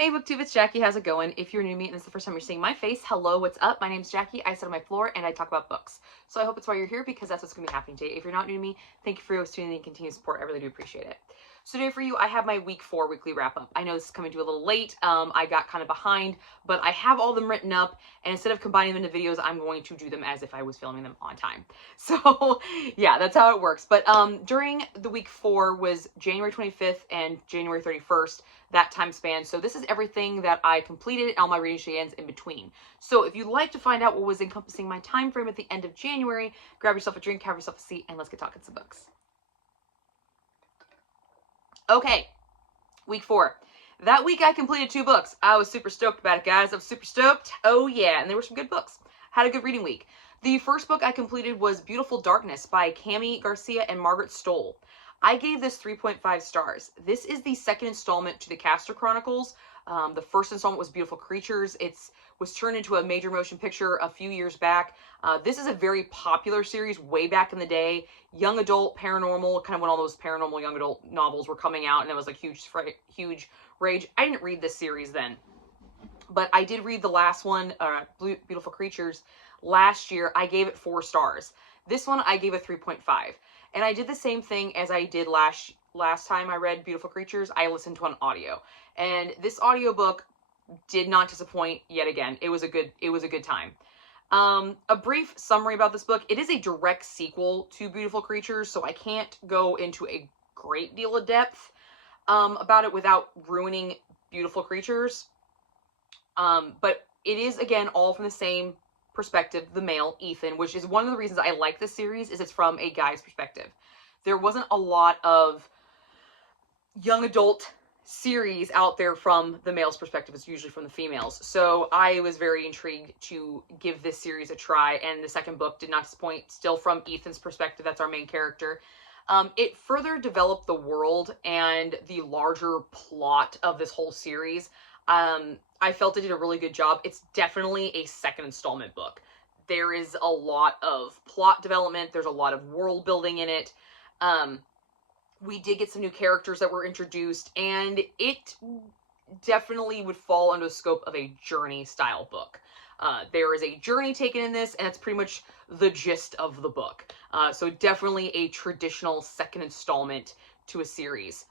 Hey BookTube, it's Jackie. How's it going? If you're new to me and this is the first time you're seeing my face, hello, what's up? My name's Jackie. I sit on my floor and I talk about books. So I hope it's why you're here because that's what's going to be happening today. If you're not new to me, thank you for always tuning in and continue support. I really do appreciate it. So today for you, I have my week 4 weekly wrap up. I know this is coming to a little late. I got kind of behind, but I have all of them written up, and instead of combining them into videos, I'm going to do them as if I was filming them on time. So yeah, that's how it works. But during the week 4 was January 25th and January 31st, that time span. So this is everything that I completed and all my reading shenanigans in between. So if you'd like to find out what was encompassing my time frame at the end of January, grab yourself a drink, have yourself a seat, and let's get talking some books. Okay, week 4. That week I completed 2 books. I was super stoked about it, guys. I was super stoked. Oh yeah, and there were some good books. Had a good reading week. The first book I completed was Beautiful Darkness by Cami Garcia and Margaret Stoll. I gave this 3.5 stars. This is the second installment to the Castor Chronicles. The first installment was Beautiful Creatures. It was turned into a major motion picture a few years back. This is a very popular series way back in the day. Young adult paranormal, kind of when all those paranormal young adult novels were coming out, and it was like huge rage. I didn't read this series then, but I did read the last one, Beautiful Creatures, last year. I gave it 4 stars. This one I gave a 3.5. And I did the same thing as I did last time I read Beautiful Creatures. I listened to an audio. And this audiobook did not disappoint yet again. It was a good time. A brief summary about this book. It is a direct sequel to Beautiful Creatures, so I can't go into a great deal of depth about it without ruining Beautiful Creatures. But it is, again, all from the same perspective, the male, Ethan, which is one of the reasons I like this series, is it's from a guy's perspective. There wasn't a lot of young adult series out there from the male's perspective. It's usually from the females. So I was very intrigued to give this series a try, and the second book did not disappoint. Still from Ethan's perspective, that's our main character. It further developed the world and the larger plot of this whole series. I felt it did a really good job. It's definitely a second installment book. There is a lot of plot development. There's a lot of world building in it. We did get some new characters that were introduced, and it definitely would fall under the scope of a journey style book. There is a journey taken in this, and that's pretty much the gist of the book. So definitely a traditional second installment to a series.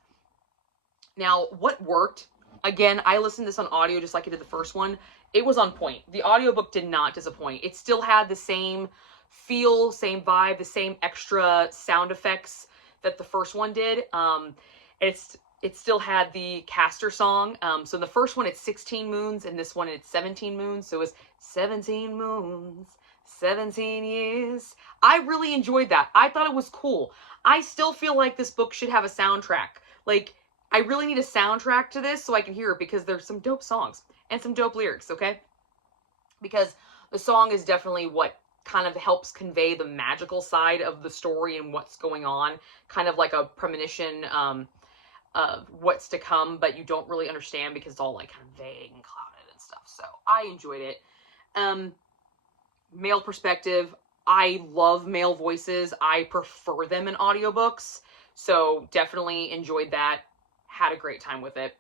Now, what worked? Again, I listened to this on audio just like I did the first one. It was on point. The audiobook did not disappoint. It still had the same feel, same vibe, the same extra sound effects that the first one did. It still had the Castor song. So in the first one, it's 16 moons, and this one, it's 17 moons. So it was 17 moons, 17 years. I really enjoyed that. I thought it was cool. I still feel like this book should have a soundtrack. Like, I really need a soundtrack to this so I can hear it, because there's some dope songs and some dope lyrics, okay? Because the song is definitely what kind of helps convey the magical side of the story and what's going on. Kind of like a premonition of what's to come, but you don't really understand because it's all like kind of vague and clouded and stuff. So I enjoyed it. Male perspective, I love male voices. I prefer them in audiobooks. So definitely enjoyed that. Had a great time with it.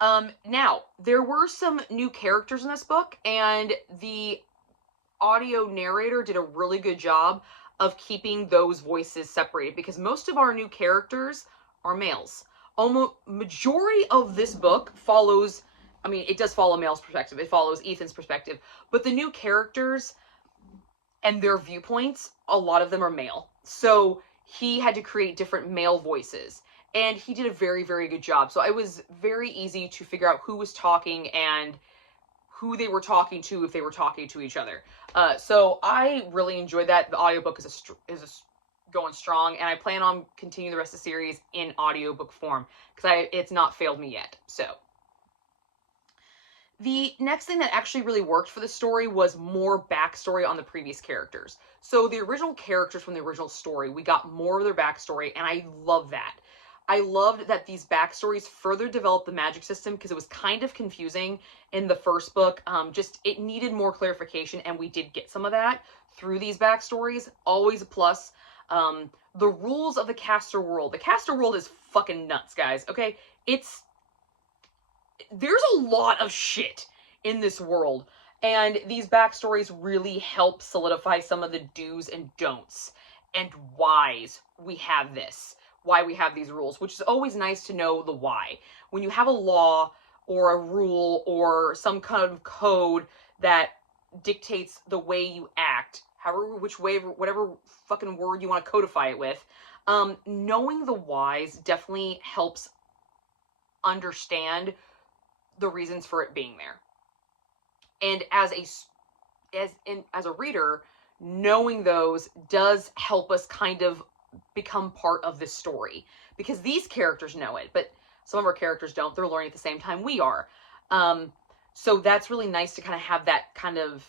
Now, there were some new characters in this book, and the audio narrator did a really good job of keeping those voices separated, because most of our new characters are males. Almost majority of this book follows, I mean, it does follow male's perspective. It follows Ethan's perspective, but the new characters and their viewpoints, a lot of them are male. So he had to create different male voices, and he did a very, very good job. So it was very easy to figure out who was talking and who they were talking to, if they were talking to each other. So I really enjoyed that. The audiobook is going strong, and I plan on continuing the rest of the series in audiobook form, because it's not failed me yet. So the next thing that actually really worked for the story was more backstory on the previous characters. So the original characters from the original story, we got more of their backstory, and I love that. I loved that these backstories further developed the magic system, because it was kind of confusing in the first book. It needed more clarification, and we did get some of that through these backstories. Always a plus. The rules of the Castor world. The Castor world is fucking nuts, guys, okay? It's there's a lot of shit in this world. And these backstories really help solidify some of the do's and don'ts and whys we have this, why we have these rules, which is always nice to know the why. When you have a law or a rule or some kind of code that dictates the way you act, however, which way, whatever fucking word you want to codify it with, knowing the whys definitely helps understand the reasons for it being there. And as a reader, knowing those does help us kind of become part of this story, because these characters know it, but some of our characters don't. They're learning at the same time we are. So that's really nice to kind of have that kind of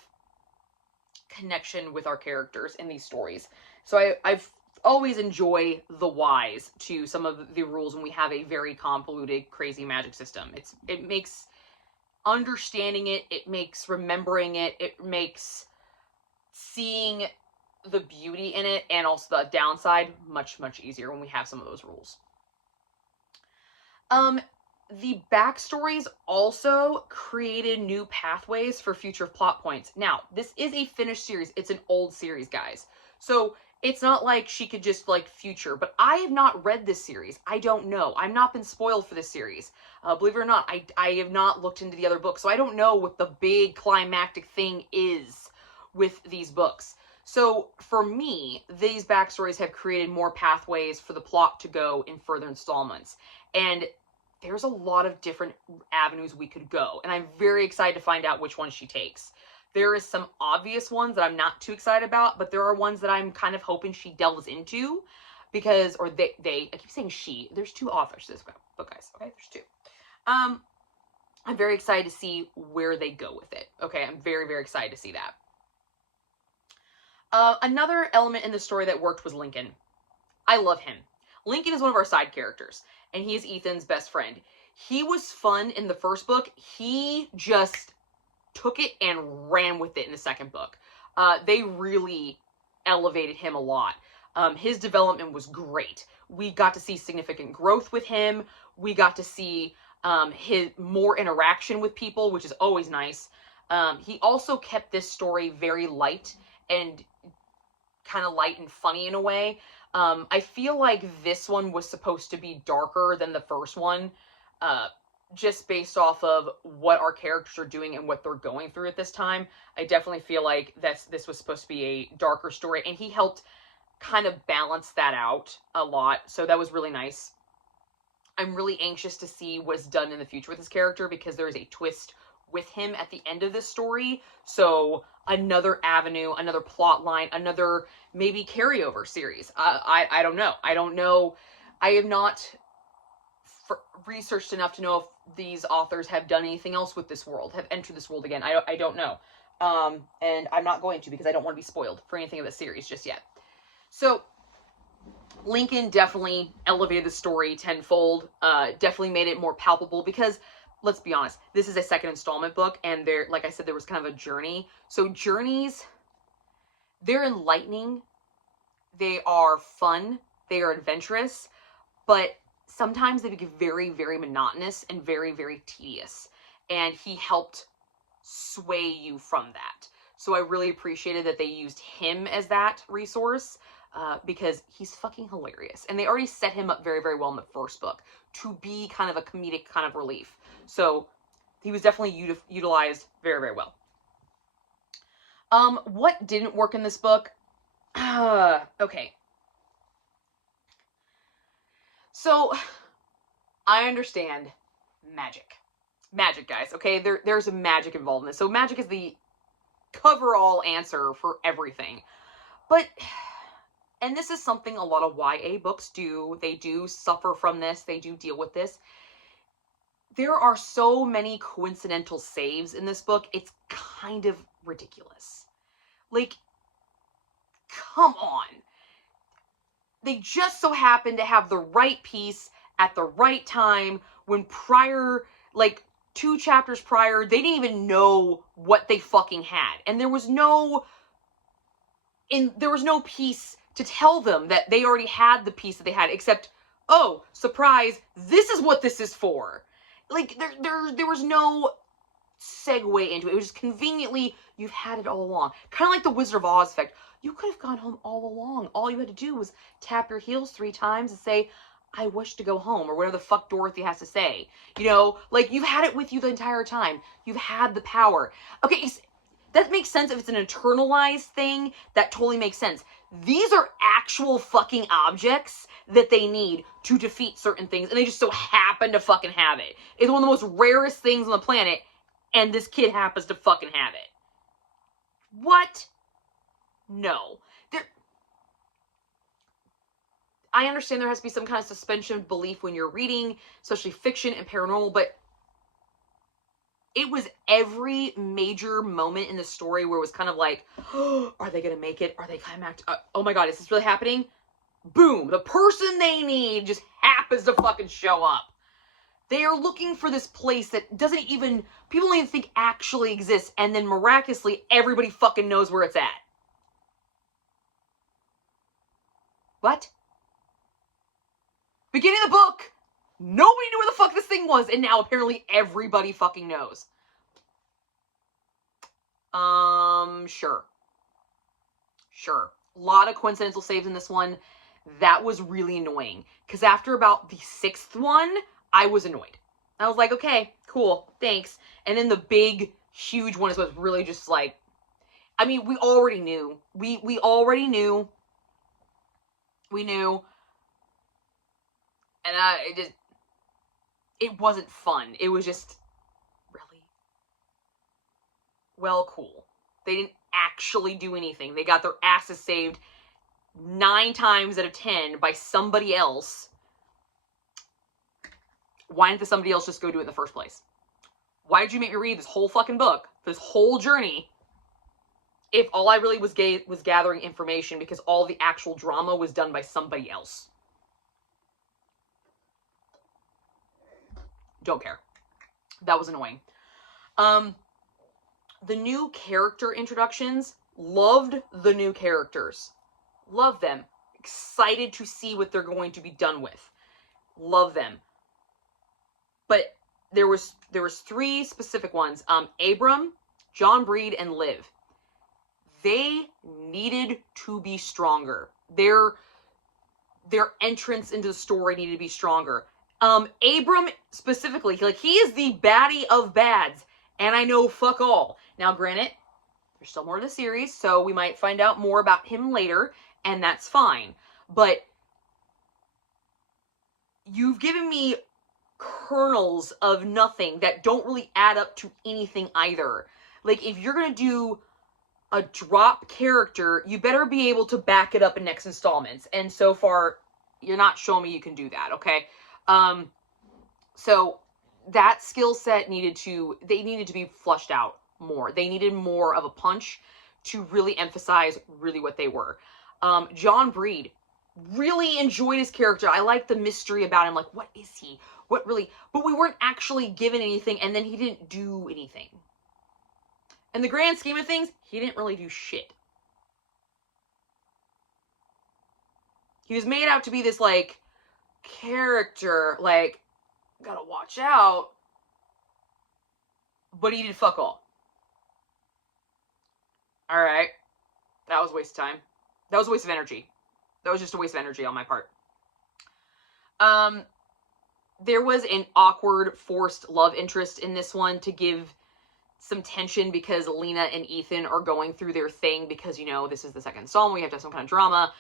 connection with our characters in these stories. So I've always enjoy the whys to some of the rules when we have a very convoluted, crazy magic system. It makes understanding it, it makes remembering it, it makes seeing the beauty in it and also the downside much, much easier when we have some of those rules. The backstories also created new pathways for future plot points. Now, this is a finished series. It's an old series, guys. So it's not like she could just like future, but I have not read this series. I don't know. I've not been spoiled for this series. Believe it or not, I have not looked into the other books, so I don't know what the big climactic thing is with these books. So for me, these backstories have created more pathways for the plot to go in further installments. And there's a lot of different avenues we could go, and I'm very excited to find out which one she takes. There is some obvious ones that I'm not too excited about, but there are ones that I'm kind of hoping she delves into, because, or they, I keep saying she, there's two authors to this book, guys, okay, there's two. I'm very excited to see where they go with it, okay, I'm very, very excited to see that. Another element in the story that worked was Lincoln. I love him. Lincoln is one of our side characters, and he is Ethan's best friend. He was fun in the first book. He just took it and ran with it in the second book. They really elevated him a lot. His development was great. We got to see significant growth with him. We got to see his more interaction with people, which is always nice. He also kept this story very light and kind of light and funny in a way. I feel like this one was supposed to be darker than the first one, just based off of what our characters are doing and what they're going through at this time. I definitely feel like this was supposed to be a darker story, and he helped kind of balance that out a lot, so that was really nice. I'm really anxious to see what's done in the future with his character, because there is a twist with him at the end of this story, so another avenue, another plot line, another maybe carryover series. I don't know. I don't know. I have not researched enough to know if these authors have done anything else with this world, have entered this world again. I don't know. And I'm not going to, because I don't want to be spoiled for anything of the series just yet. So Lincoln definitely elevated the story tenfold, definitely made it more palpable, because let's be honest, this is a second installment book, and there, like I said, there was kind of a journey. So journeys, they're enlightening, they are fun, they are adventurous, but sometimes they get very, very monotonous and very, very tedious. And he helped sway you from that. So I really appreciated that they used him as that resource, because he's fucking hilarious. And they already set him up very, very well in the first book to be kind of a comedic kind of relief. So he was definitely utilized very, very well. What didn't work in this book? Okay. So I understand magic. Magic, guys, okay? There's a magic involved in this. So magic is the cover-all answer for everything. But, and this is something a lot of YA books do. They do suffer from this. They do deal with this. There are so many coincidental saves in this book. It's kind of ridiculous. Like, come on. They just so happen to have the right piece at the right time when prior, like 2 chapters prior, they didn't even know what they fucking had. And there was no piece to tell them that they already had the piece that they had, except, oh, surprise, this is what this is for. like, there was no segue into it. It was just conveniently, you've had it all along. Kind of like the Wizard of Oz effect. You could have gone home all along. All you had to do was tap your heels 3 times and say, I wish to go home, or whatever the fuck Dorothy has to say. You know, like, you've had it with you the entire time. You've had the power. Okay, that makes sense if it's an internalized thing. That totally makes sense. These are actual fucking objects that they need to defeat certain things, and they just so happen to fucking have it. It's one of the most rarest things on the planet, and this kid happens to fucking have it. What? No. I understand there has to be some kind of suspension of belief when you're reading, especially fiction and paranormal, but it was every major moment in the story where it was kind of like, oh, are they going to make it? Are they climaxed? Oh my God, is this really happening? Boom. The person they need just happens to fucking show up. They are looking for this place that doesn't even, people don't even think actually exists, and then miraculously everybody fucking knows where it's at. What? Beginning of the book, nobody knew where the fuck this thing was, and now apparently everybody fucking knows. Sure. Sure. A lot of coincidental saves in this one. That was really annoying. Because after about the 6th one, I was annoyed. I was like, okay, cool, thanks. And then the big, huge one is what's really just like, I mean, we already knew. We already knew. We knew. And it wasn't fun. It was just, really? Well, cool. They didn't actually do anything. They got their asses saved 9 times out of 10 by somebody else. Why didn't somebody else just go do it in the first place? Why did you make me read this whole fucking book, this whole journey, if all I really was gathering information because all the actual drama was done by somebody else? Don't care. That was annoying. The new character introductions, loved the new characters. Love them. Excited to see what they're going to be done with. Love them. But there was 3 specific ones. Abram, John Breed, and Liv. They needed to be stronger. Their entrance into the story needed to be stronger. Abram specifically, like, he is the baddie of bads, and I know fuck all. Now, granted, there's still more of the series, so we might find out more about him later, and that's fine. But you've given me kernels of nothing that don't really add up to anything either. Like, if you're gonna do a drop character, you better be able to back it up in next installments. And so far, you're not showing me you can do that, okay? So that skill set needed to be flushed out more. They needed more of a punch to really emphasize really what they were. John Breed, really enjoyed his character. I like the mystery about him. Like, what is he? What really? But we weren't actually given anything, and then he didn't do anything. In the grand scheme of things, he didn't really do shit. He was made out to be this, like, character, like, gotta watch out, but he did fuck all. Alright. That was a waste of time. That was a waste of energy. That was just a waste of energy on my part. There was an awkward, forced love interest in this one to give some tension because Lena and Ethan are going through their thing because, you know, this is the 2nd installment. We have to have some kind of drama.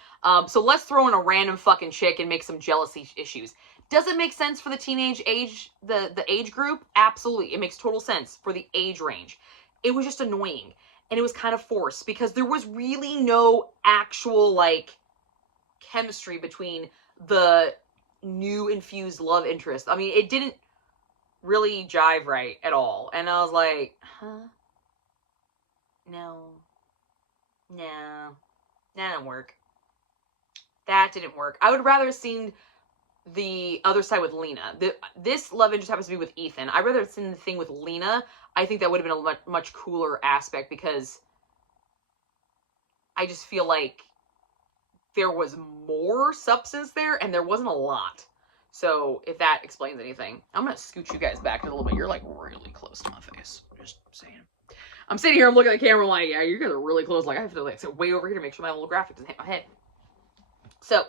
So let's throw in a random fucking chick and make some jealousy issues. Does it make sense for the teenage age, the age group? Absolutely. It makes total sense for the age range. It was just annoying. And it was kind of forced because there was really no actual, like, chemistry between the new infused love interest. I mean, it didn't really jive right at all. And I was like, huh? No. That didn't work. That didn't work. I would rather have seen the other side with Lena. This love interest happens to be with Ethan. I'd rather have seen the thing with Lena. I think that would have been a much cooler aspect because I just feel like there was more substance there and there wasn't a lot. So if that explains anything, I'm going to scoot you guys back a little bit. You're like really close to my face. Just saying. I'm sitting here, I'm looking at the camera, I'm like, yeah, you guys are really close. Like, I have to like sit way over here to make sure my little graphic doesn't hit my head. So,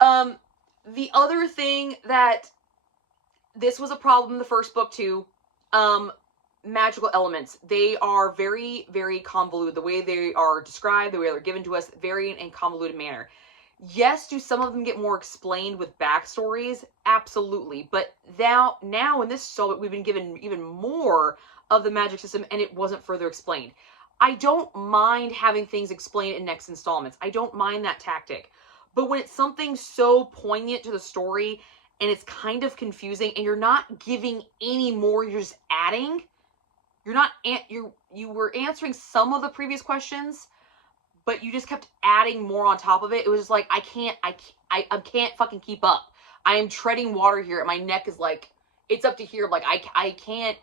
the other thing that this was a problem in the first book too, magical elements. They are very, very convoluted. The way they are described, the way they're given to us, very in a convoluted manner. Yes, do some of them get more explained with backstories? Absolutely. But now in this show, we've been given even more of the magic system, and it wasn't further explained. I don't mind having things explained in next installments. I don't mind that tactic. But when it's something so poignant to the story, and it's kind of confusing, and you're not giving any more, you're just adding. You were answering some of the previous questions, but you just kept adding more on top of it. It was just like, I can't fucking keep up. I am treading water here. My neck is like, it's up to here. Like, I can't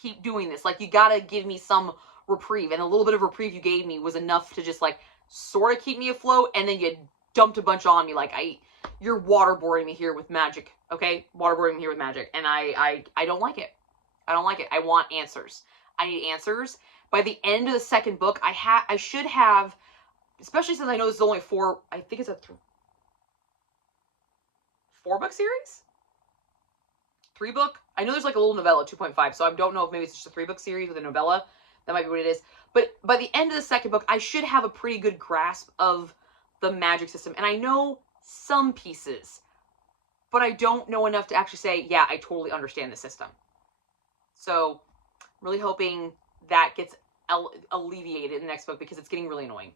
keep doing this. Like, you gotta give me some reprieve. And a little bit of reprieve you gave me was enough to just like, sort of keep me afloat. And then you dumped a bunch on me. Like, you're waterboarding me here with magic. Okay? Waterboarding me here with magic. And I don't like it. I don't like it. I want answers. I need answers. By the end of the second book, I should have, especially since I know this is only I think it's a 4-book series? 3-book? I know there's like a little novella, 2.5, so I don't know if maybe it's just a 3-book series with a novella. That might be what it is. But by the end of the second book, I should have a pretty good grasp of the magic system. And I know some pieces, but I don't know enough to actually say, yeah, I totally understand the system. So, really hoping that gets alleviated in the next book, because it's getting really annoying.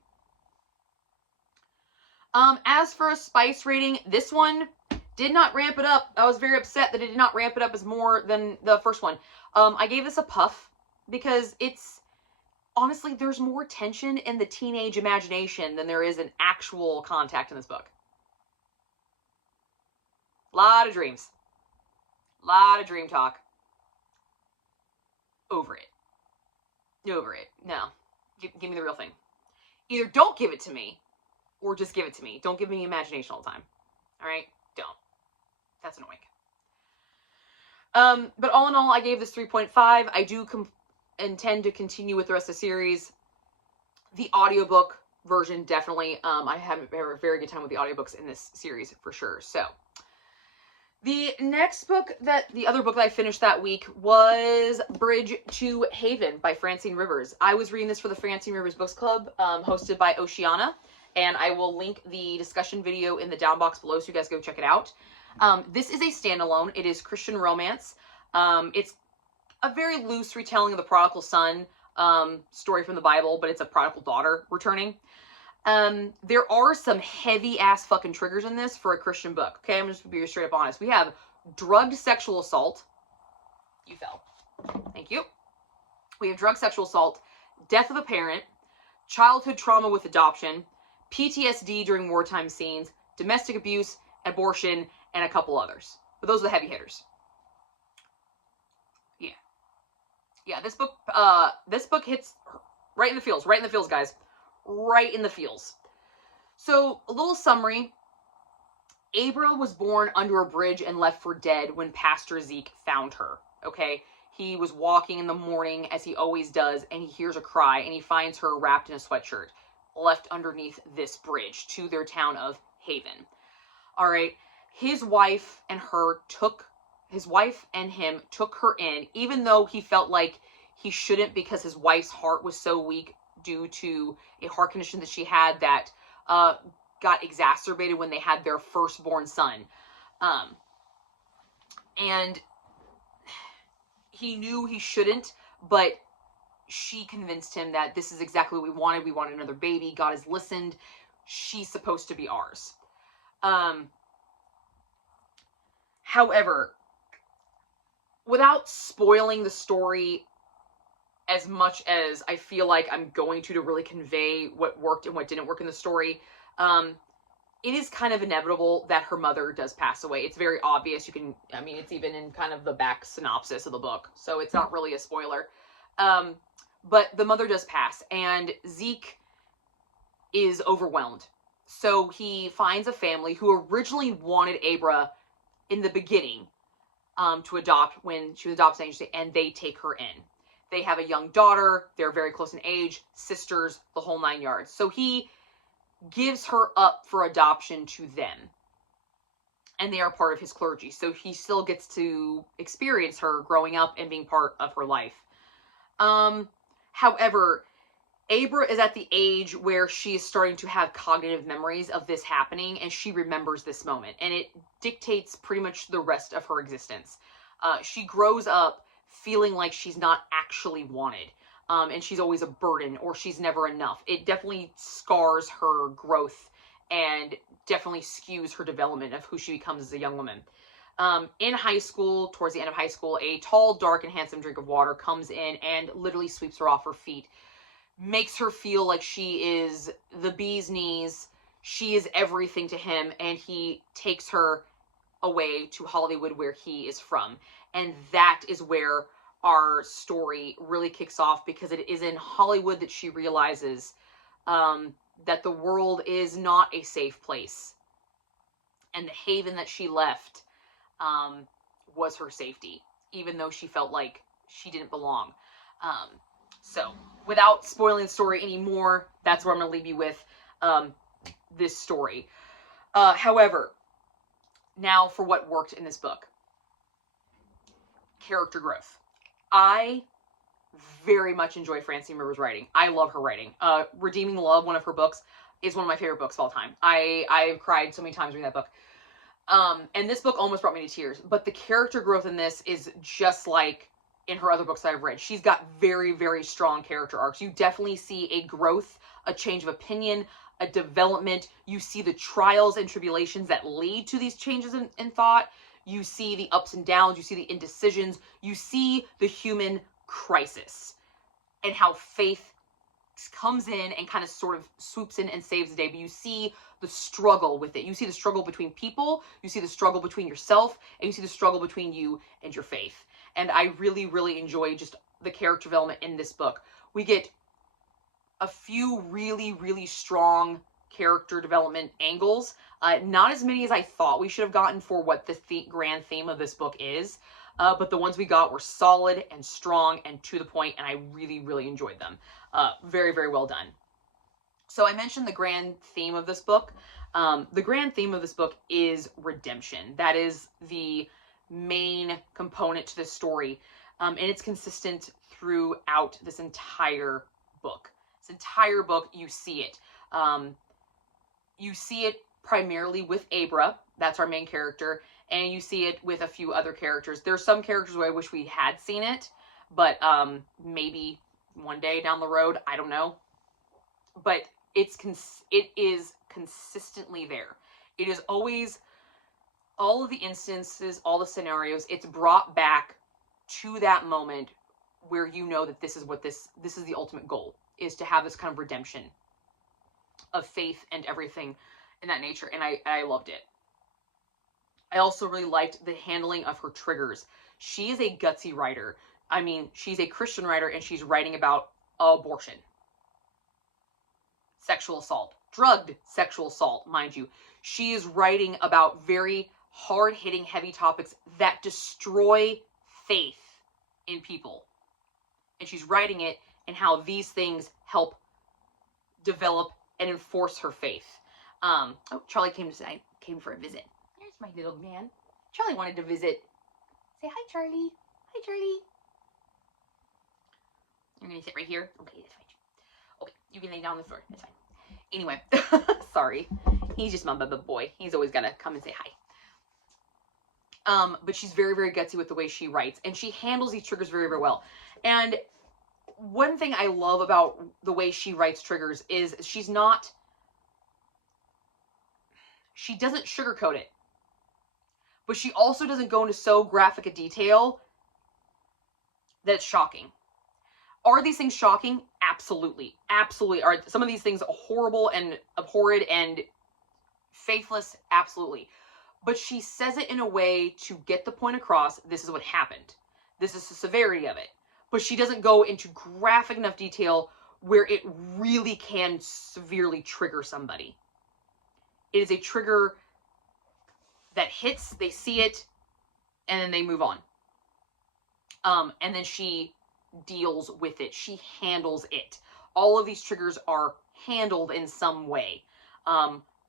As for a spice rating, this one did not ramp it up. I was very upset that it did not ramp it up as more than the first one. I gave this a puff because it's, honestly, there's more tension in the teenage imagination than there is in actual contact in this book. Lot of dreams. Lot of dream talk. Over it. Over it. No. Give me the real thing. Either don't give it to me, or just give it to me. Don't give me imagination all the time. Alright? Don't. That's annoying. But all in all, I gave this 3.5. I do intend to continue with the rest of the series. The audiobook version, definitely. I had a very good time with the audiobooks in this series, for sure. So, the next book, the other book that I finished that week was Bridge to Haven by Francine Rivers. I was reading this for the Francine Rivers Books Club, hosted by Oceana, and I will link the discussion video in the down box below so you guys go check it out. This is a standalone. It is Christian romance. It's a very loose retelling of the prodigal son story from the Bible, but it's a prodigal daughter returning. There are some heavy-ass fucking triggers in this for a Christian book. Okay, I'm just gonna be straight up honest. We have drugged sexual assault. You fell. Thank you. We have drug sexual assault, death of a parent, childhood trauma with adoption, PTSD during wartime scenes, domestic abuse, abortion, and a couple others. But those are the heavy hitters. Yeah. Yeah, this book hits right in the feels. Right in the feels, guys. Right in the feels. So, a little summary. Abra was born under a bridge and left for dead when Pastor Zeke found her. Okay? He was walking in the morning, as he always does, and he hears a cry, and he finds her wrapped in a sweatshirt, left underneath this bridge to their town of Haven. Alright? His wife and him took her in, even though he felt like he shouldn't, because his wife's heart was so weak due to a heart condition that she had that got exacerbated when they had their firstborn son. And he knew he shouldn't, but she convinced him that this is exactly what we wanted. We wanted another baby. God has listened. She's supposed to be ours. However, without spoiling the story as much as I feel like I'm going to really convey what worked and what didn't work in the story, it is kind of inevitable that her mother does pass away. It's very obvious. It's even in kind of the back synopsis of the book, so it's not really a spoiler. But the mother does pass, and Zeke is overwhelmed. So he finds a family who originally wanted Abra in the beginning to adopt when she was adopted, and they take her in. They have a young daughter. They're very close in age, sisters, the whole 9 yards. So he gives her up for adoption to them. And they are part of his clergy. So he still gets to experience her growing up and being part of her life. However, Abra is at the age where she is starting to have cognitive memories of this happening, and she remembers this moment, and it dictates pretty much the rest of her existence. She grows up feeling like she's not actually wanted, and she's always a burden, or she's never enough. It definitely scars her growth and definitely skews her development of who she becomes as a young woman. In high school, towards the end of high school, a tall, dark, and handsome drink of water comes in and literally sweeps her off her feet, makes her feel like she is the bee's knees, she is everything to him, and he takes her away to Hollywood, where he is from. And that is where our story really kicks off, because it is in Hollywood that she realizes that the world is not a safe place. And the haven that she left was her safety, even though she felt like she didn't belong. So, without spoiling the story anymore, that's where I'm going to leave you with this story. However, now for what worked in this book. Character growth. I very much enjoy Francine Rivers' writing. I love her writing. Redeeming Love, one of her books, is one of my favorite books of all time. I've cried so many times reading that book. And this book almost brought me to tears. But the character growth in this is just like in her other books that I've read. She's got very, very strong character arcs. You definitely see a growth, a change of opinion, a development. You see the trials and tribulations that lead to these changes in thought. You see the ups and downs. You see the indecisions. You see the human crisis and how faith comes in and kind of sort of swoops in and saves the day. But you see the struggle with it. You see the struggle between people. You see the struggle between yourself. And you see the struggle between you and your faith. And I really, really enjoy just the character development in this book. We get a few really, really strong character development angles. Not as many as I thought we should have gotten for what the grand theme of this book is. But the ones we got were solid and strong and to the point, and I really, really enjoyed them. Very, very well done. So I mentioned the grand theme of this book. The grand theme of this book is redemption. That is the main component to this story. And it's consistent throughout this entire book. This entire book, you see it. You see it primarily with Abra. That's our main character. And you see it with a few other characters. There's some characters where I wish we had seen it. But maybe one day down the road. I don't know. But it is consistently there. It is always all of the instances, all the scenarios. It's brought back to that moment where you know that this is what this is the ultimate goal, is to have this kind of redemption of faith and everything in that nature. And I loved it. I also really liked the handling of her triggers. She is a gutsy writer. I mean, she's a Christian writer and she's writing about abortion, sexual assault, drugged sexual assault, mind you. She is writing about very hard-hitting, heavy topics that destroy faith in people. And she's writing it and how these things help develop and enforce her faith. Oh, Charlie came for a visit. There's my little man. Charlie wanted to visit. Say hi, Charlie. Hi, Charlie. You're going to sit right here? Okay, that's fine. Okay, you can lay down on the floor. That's fine. Anyway, sorry. He's just my boy. He's always got to come and say hi. But she's very, very gutsy with the way she writes. And she handles these triggers very, very well. And one thing I love about the way she writes triggers is she doesn't sugarcoat it. But she also doesn't go into so graphic a detail that it's shocking. Are these things shocking? Absolutely. Absolutely. Are some of these things horrible and abhorrent and faithless? Absolutely. But she says it in a way to get the point across. This is what happened. This is the severity of it. But she doesn't go into graphic enough detail where it really can severely trigger somebody. It is a trigger that hits, they see it, and then they move on. And then she deals with it. She handles it. All of these triggers are handled in some way.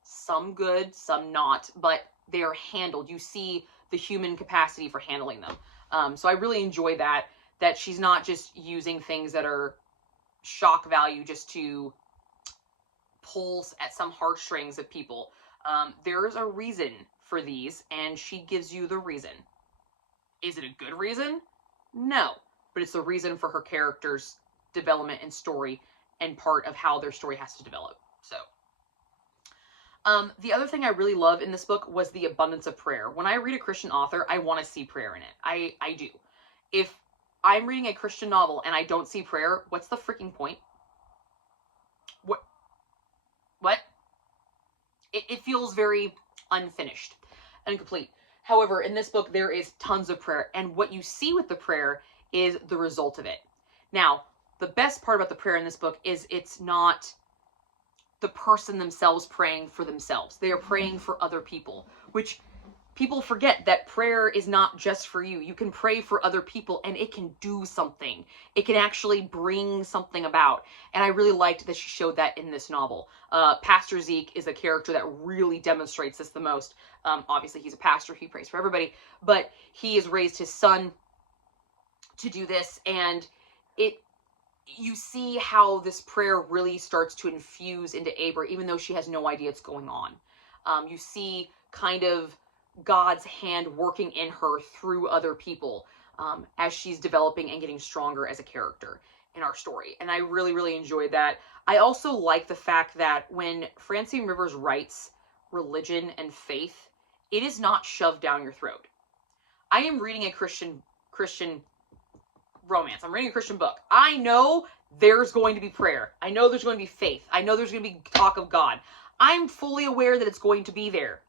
Some good, some not, but they are handled. You see the human capacity for handling them. So I really enjoy that she's not just using things that are shock value just to pull at some heartstrings of people. There's a reason for these, and she gives you the reason. Is it a good reason? No, but it's the reason for her character's development and story, and part of how their story has to develop. So, the other thing I really love in this book was the abundance of prayer. When I read a Christian author, I want to see prayer in it. I do. If I'm reading a Christian novel and I don't see prayer, what's the freaking point? What? It feels very unfinished, incomplete. However, in this book, there is tons of prayer, and what you see with the prayer is the result of it. Now, the best part about the prayer in this book is it's not the person themselves praying for themselves. They are praying for other people, which people forget that prayer is not just for you. You can pray for other people and it can do something. It can actually bring something about. And I really liked that she showed that in this novel. Pastor Zeke is a character that really demonstrates this the most. Obviously, he's a pastor. He prays for everybody. But he has raised his son to do this. And you see how this prayer really starts to infuse into Aber, even though she has no idea it's going on. You see kind of God's hand working in her through other people as she's developing and getting stronger as a character in our story. And I really, really enjoyed that. I also like the fact that when Francine Rivers writes religion and faith, it is not shoved down your throat. I am reading a Christian romance. I'm reading a Christian book. I know there's going to be prayer. I know there's going to be faith. I know there's going to be talk of God. I'm fully aware that it's going to be there.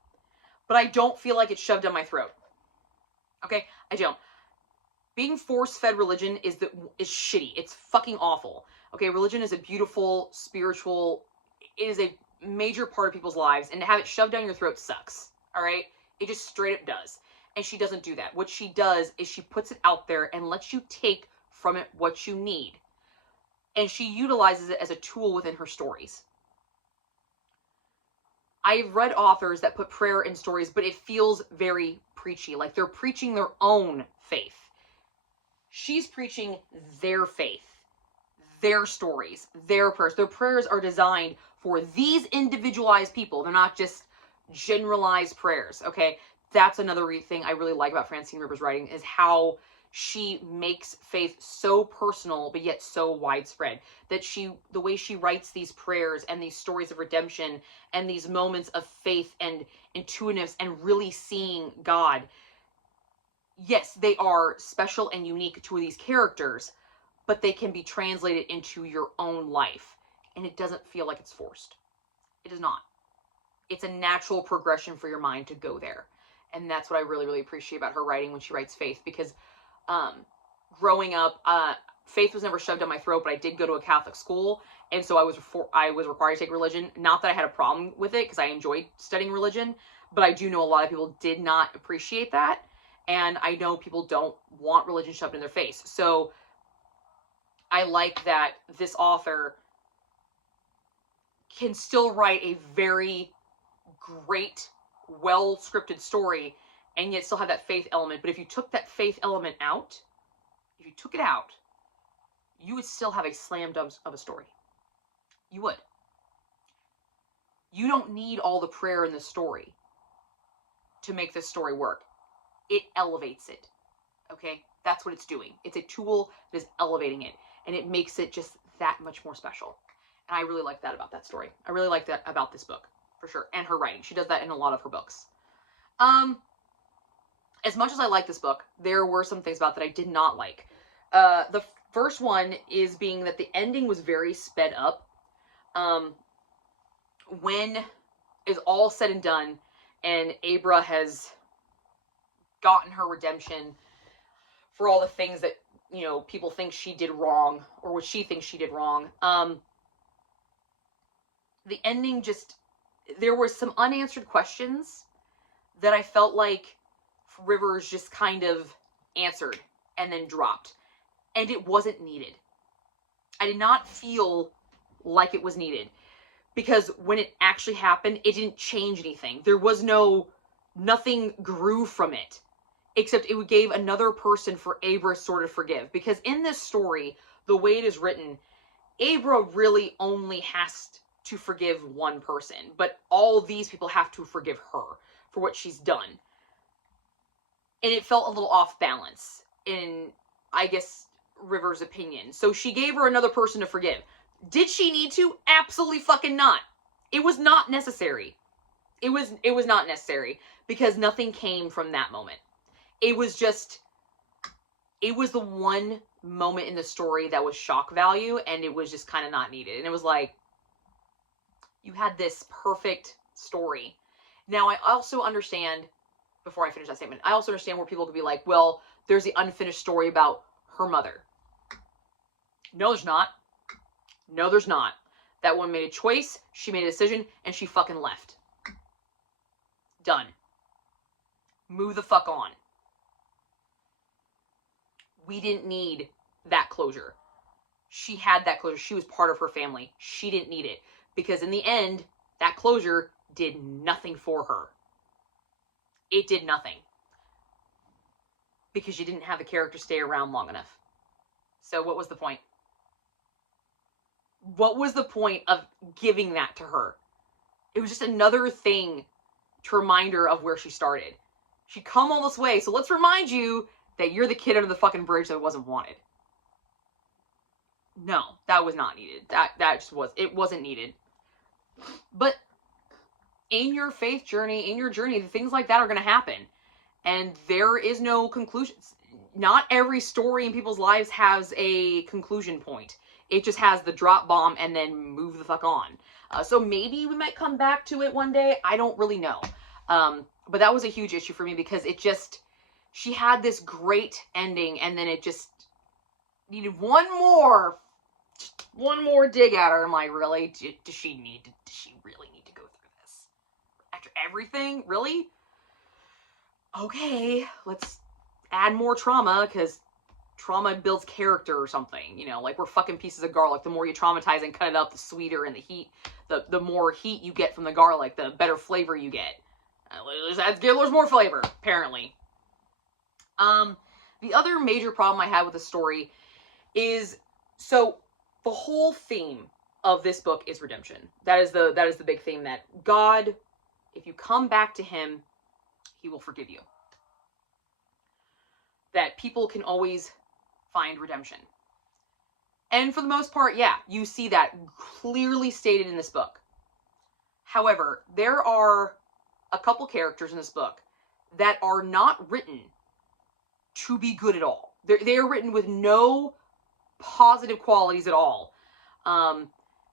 But I don't feel like it's shoved down my throat. Okay? I don't. Being force-fed religion is shitty. It's fucking awful. Okay? Religion is a beautiful, spiritual, it is a major part of people's lives, and to have it shoved down your throat sucks. Alright? It just straight up does. And she doesn't do that. What she does is she puts it out there and lets you take from it what you need. And she utilizes it as a tool within her stories. I've read authors that put prayer in stories, but it feels very preachy, like they're preaching their own faith. She's preaching their faith, their stories, their prayers. Their prayers are designed for these individualized people. They're not just generalized prayers, okay? That's another thing I really like about Francine Rivers' writing, is how she makes faith so personal, but yet so widespread. That the way she writes these prayers and these stories of redemption and these moments of faith and intuitiveness and really seeing God. Yes, they are special and unique to these characters, but they can be translated into your own life. And it doesn't feel like it's forced. It does not. It's a natural progression for your mind to go there. And that's what I really, really appreciate about her writing when she writes faith, because growing up, faith was never shoved down my throat, but I did go to a Catholic school, and so I was required to take religion. Not that I had a problem with it, because I enjoyed studying religion, but I do know a lot of people did not appreciate that, and I know people don't want religion shoved in their face. So I like that this author can still write a very great, well-scripted story, and yet still have that faith element. But if you took that faith element out, you would still have a slam dunk of a story. You would. You don't need all the prayer in the story to make this story work. It elevates it. Okay? That's what it's doing. It's a tool that is elevating it, and it makes it just that much more special. And I really like that about that story. I really like that about this book, for sure. And her writing. She does that in a lot of her books. As much as I like this book, there were some things about that I did not like. The first one is being that the ending was very sped up. When it's all said and done, and Abra has gotten her redemption for all the things that, people think she did wrong, or what she thinks she did wrong, the ending just, there were some unanswered questions that I felt like Rivers just kind of answered and then dropped. And it wasn't needed. I did not feel like it was needed. Because when it actually happened, it didn't change anything. There was nothing grew from it. Except it gave another person for Abra sort of forgive. Because in this story, the way it is written, Abra really only has to forgive one person. But all these people have to forgive her for what she's done. And it felt a little off balance in, I guess, River's opinion. So she gave her another person to forgive. Did she need to? Absolutely fucking not. It was not necessary. It was not necessary because nothing came from that moment. It was the one moment in the story that was shock value, and it was just kind of not needed. And it was like, you had this perfect story. Now, I also understand, before I finish that statement, I also understand where people could be like, well, there's the unfinished story about her mother. No, there's not. No, there's not. That woman made a choice, she made a decision, and she fucking left. Done. Move the fuck on. We didn't need that closure. She had that closure. She was part of her family. She didn't need it. Because in the end, that closure did nothing for her. It did nothing. Because you didn't have the character stay around long enough. So what was the point? What was the point of giving that to her? It was just another thing to remind her of where she started. She'd come all this way, so let's remind you that you're the kid under the fucking bridge that wasn't wanted. No, that was not needed. That just was, it wasn't needed. But in your faith journey, in your journey, things like that are going to happen. And there is no conclusions. Not every story in people's lives has a conclusion point. It just has the drop bomb and then move the fuck on. So maybe we might come back to it one day. I don't really know. But that was a huge issue for me because it just, she had this great ending and then it just needed one more dig at her. I'm like, really? Does she really need to go through this? After everything? Really? Okay, let's add more trauma because trauma builds character or something, you know, like we're fucking pieces of garlic. The more you traumatize and cut it up, the sweeter and the heat, the more heat you get from the garlic, the better flavor you get. There's more flavor, apparently. The other major problem I had with the story is, so the whole theme of this book is redemption. That is the big theme, that God, if you come back to him, he will forgive you. That people can always find redemption. And for the most part, yeah, you see that clearly stated in this book. However, there are a couple characters in this book that are not written to be good at all. They are written with no positive qualities at all.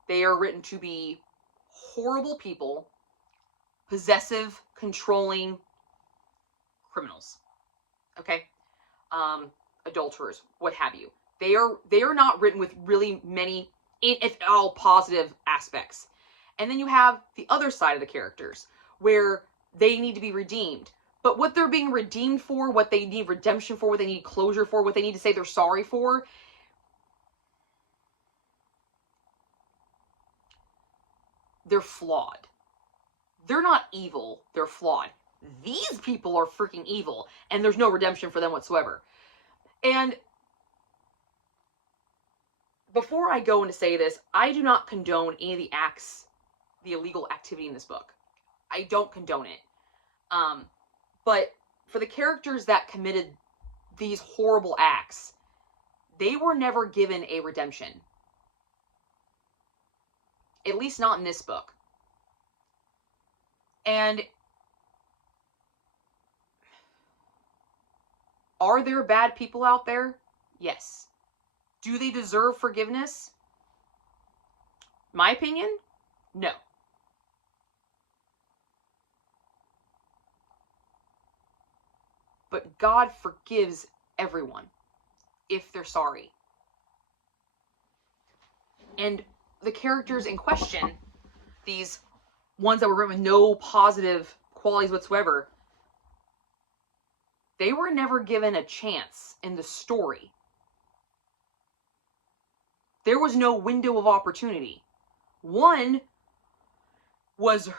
They are written to be horrible people, possessive, controlling criminals. Okay? Adulterers, what have you. They are not written with really many, if at all, positive aspects. And then you have the other side of the characters, where they need to be redeemed. But what they're being redeemed for, what they need redemption for, what they need closure for, what they need to say they're sorry for, they're flawed. They're not evil, they're flawed. These people are freaking evil, and there's no redemption for them whatsoever. And before I go into say this, I do not condone any of the acts, the illegal activity in this book. I don't condone it. But for the characters that committed these horrible acts, they were never given a redemption. At least not in this book. And are there bad people out there? Yes. Do they deserve forgiveness? My opinion? No. But God forgives everyone if they're sorry. And the characters in question, these ones that were written with no positive qualities whatsoever, They were never given a chance in the story. There was no window of opportunity. One was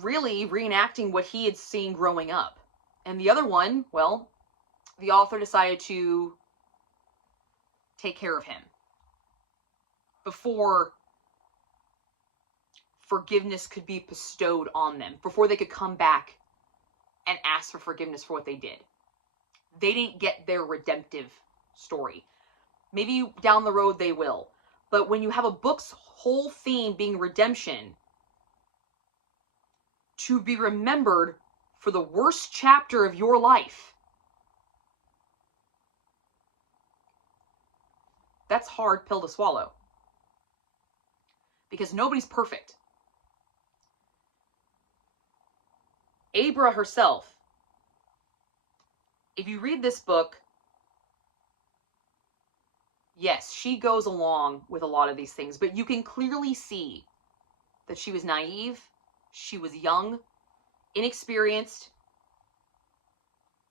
really reenacting what he had seen growing up. And the other one, well, the author decided to take care of him before forgiveness could be bestowed on them, before they could come back and ask for forgiveness for what they did. They didn't get their redemptive story. Maybe down the road they will. But when you have a book's whole theme being redemption, to be remembered for the worst chapter of your life, that's a hard pill to swallow. Because nobody's perfect. Abra herself, if you read this book, yes, she goes along with a lot of these things, but you can clearly see that she was naive, she was young, inexperienced,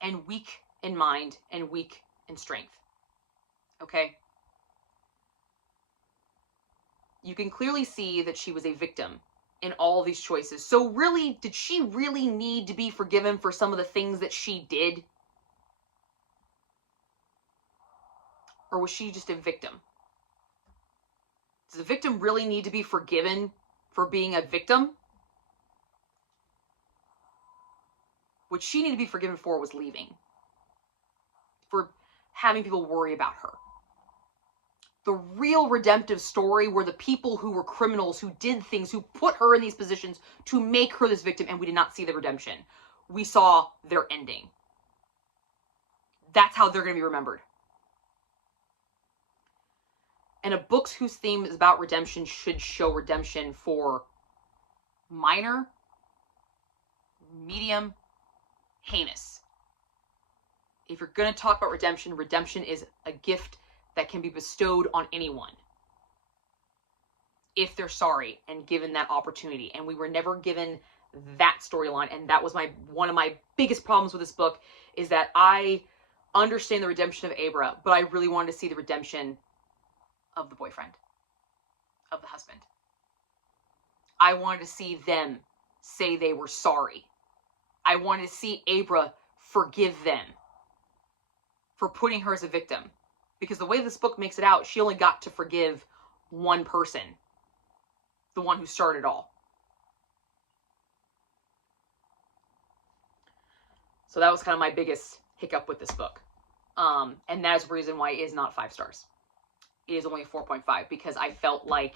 and weak in mind and weak in strength. Okay? You can clearly see that she was a victim in all these choices. So really, did she really need to be forgiven for some of the things that she did? Or was she just a victim? Does a victim really need to be forgiven for being a victim? What she needed to be forgiven for was leaving. For having people worry about her. The real redemptive story were the people who were criminals, who did things, who put her in these positions to make her this victim, and we did not see the redemption. We saw their ending. That's how they're going to be remembered. And a book whose theme is about redemption should show redemption for minor, medium, heinous. If you're going to talk about redemption, redemption is a gift that can be bestowed on anyone if they're sorry and given that opportunity. And we were never given that storyline, and that was one of my biggest problems with this book, is that I understand the redemption of Abra, but I really wanted to see the redemption of the boyfriend, of the husband. I wanted to see them say they were sorry. I wanted to see Abra forgive them for putting her as a victim. Because the way this book makes it out, she only got to forgive one person. The one who started it all. So that was kind of my biggest hiccup with this book. And that is the reason why it is not 5 stars. It is only 4.5, because I felt like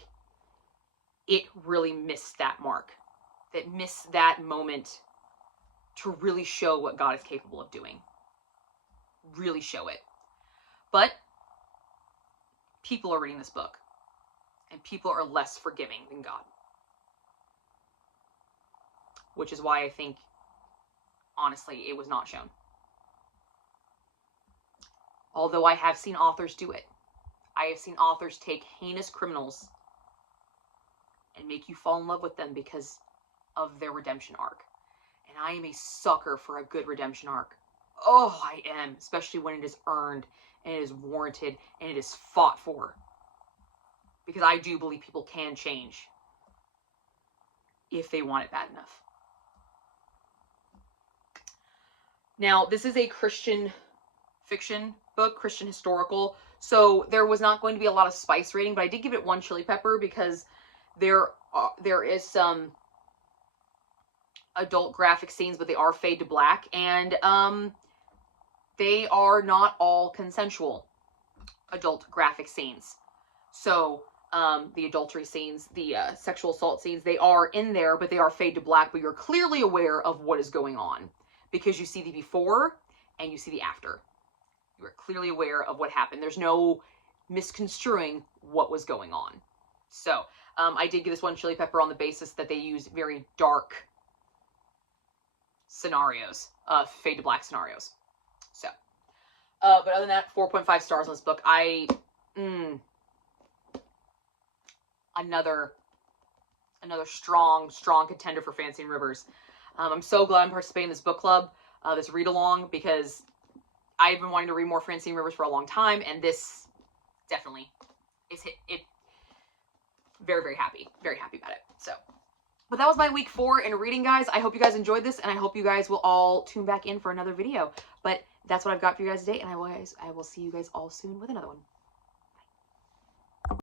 it really missed that mark. That missed that moment to really show what God is capable of doing. Really show it. But people are reading this book, and people are less forgiving than God. Which is why I think, honestly, it was not shown. Although I have seen authors do it. I have seen authors take heinous criminals and make you fall in love with them because of their redemption arc. And I am a sucker for a good redemption arc. Oh, I am. Especially when it is earned, and it is warranted, and it is fought for. Because I do believe people can change if they want it bad enough. Now, this is a Christian fiction book, Christian historical, so there was not going to be a lot of spice rating, but I did give it 1 chili pepper because there is some adult graphic scenes, but they are fade to black, and they are not all consensual adult graphic scenes. So the adultery scenes, the sexual assault scenes, they are in there, but they are fade to black, but you're clearly aware of what is going on because you see the before and you see the after. You are clearly aware of what happened. There's no misconstruing what was going on. So I did give this 1 chili pepper on the basis that they use very dark scenarios, fade to black scenarios. So, but other than that, 4.5 stars on this book. Another strong contender for Fancy and Rivers. I'm so glad I'm participating in this book club, this read along, because I've been wanting to read more Francine Rivers for a long time, and this definitely is it. Very, very happy about it. So, but that was my week 4 in reading, guys. I hope you guys enjoyed this, and I hope you guys will all tune back in for another video. But that's what I've got for you guys today, and I will see you guys all soon with another one.